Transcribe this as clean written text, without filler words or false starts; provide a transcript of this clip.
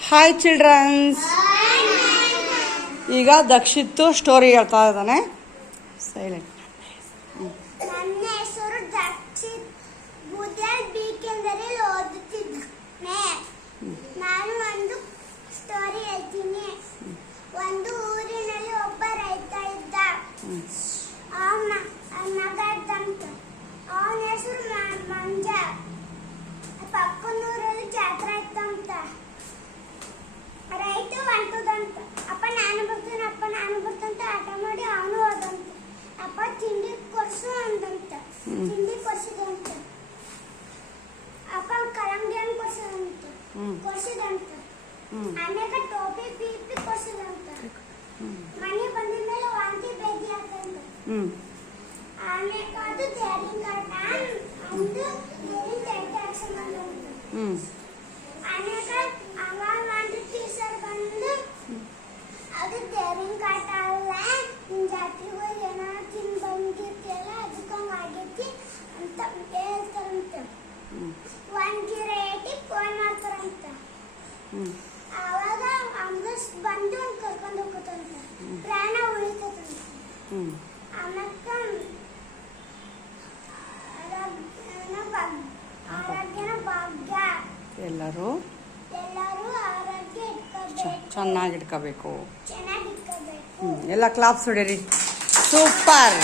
Hi children's. ಈಗ ದಕ್ಷಿತ್ತು story ಹೇಳ್ತಾ ಇದ್ದಾನೆ. ಸೈಲೆಂಟ್. ನನ್ನ ಹೆಸರು ದಕ್ಷಿತ್. ಬುದ್ಯಾಲ್ ಬೀಕೆಂದರೆ ಓದುತ್ತಿದ್ದೇನೆ. ನಾನು ಒಂದು ಸ್ಟೋರಿ ಹೇಳ್ತೀನಿ. ಒಂದು ಊರಿನಲ್ಲಿ ಒಬ್ಬ ರೈತ ಇದ್ದ. ಅವನ ಮಗ ಇದ್ದಂತ. ಅವನ ಹೆಸರು ಮಂಜ. ಪಕ್ಕನೂರಲ್ಲಿ ಜಾತ್ರೆ ಇತ್ತಂತ. ರೈತ ಹೊಂಟದಂತ. ಅಪ್ಪ ನಾನು ಬರ್ತಂತ ಆಟ ಮಾಡಿ ಅವನು ಹೋದಂತ. ಅಪ್ಪ ತಿಂಡಿ ಕೊಡ್ಸು ಅಂದಂತ. ತಿಂಡಿ ಕೊಡ್ಸಿದಂತ. ಅಪ್ಪ ಕಲ್ಲಂಗಡಿ ಹಣ್ಣು ಕೊಡ್ಸಿದಂತ. ಆಮೇಲೆ ಟೋಪಿ ಪೀಪಿ ಕೊಡ್ಸಿದಂತ. ಮನೆ ಬಂದ ಮೇಲೆ ವಾಂತಿ ಬೇದಿ ಆಗ್ತಂತ. ಆಮೇಲೆ ಅದು ಡ್ಯಾರಿಂಗ್ ಆಟ ಅಂದು ಡ್ಯಾರಿಂಗ್ ಟೆಂಟ್ ಆಕ್ಷನ್ ಅಂದಂತ. ಆಮೇಲೆ ಅವಾಗ ಒಂದು ಟೀಚರ್ ಬಂದು ಅದು ಡ್ಯಾರಿಂಗ್ ಆಟ ಅಲ್ಲ, ನಿನ್ ಜಾತಿ ಹೋಗಿ ಏನಾದ್ರು ತಿಂದು ಬಂದಿರ್ತಿಯಲ್ಲ ಅದಕ್ಕೆ ಹಂಗೆ ಆಗೈತಿ ಅಂತ ಹೇಳ್ತಾರಂತ. 108 ಫೋನ್ ಮಾಡ್ತಾರಂತ. ಆವಾಗ ಆಂಬುಲೆನ್ಸ್ ಬಂದು ಕರ್ಕೊಂಡು ಹೋಗ್ತಂತ. ಪ್ರಾಣ ಉಳಿತಂತ. ಆರೋಗ್ಯನ ಭಾಗ್ಯ. ಎಲ್ಲರೂ ಆರೋಗ್ಯ ಚೆನ್ನಾಗಿಟ್ಕೋಬೇಕು. ಚೆನ್ನಾಗಿಟ್ಕೋಬೇಕು. ಎಲ್ಲ ಕ್ಲಾಪ್ಸ್ ಹೊಡೀರಿ. ಸೂಪರ್.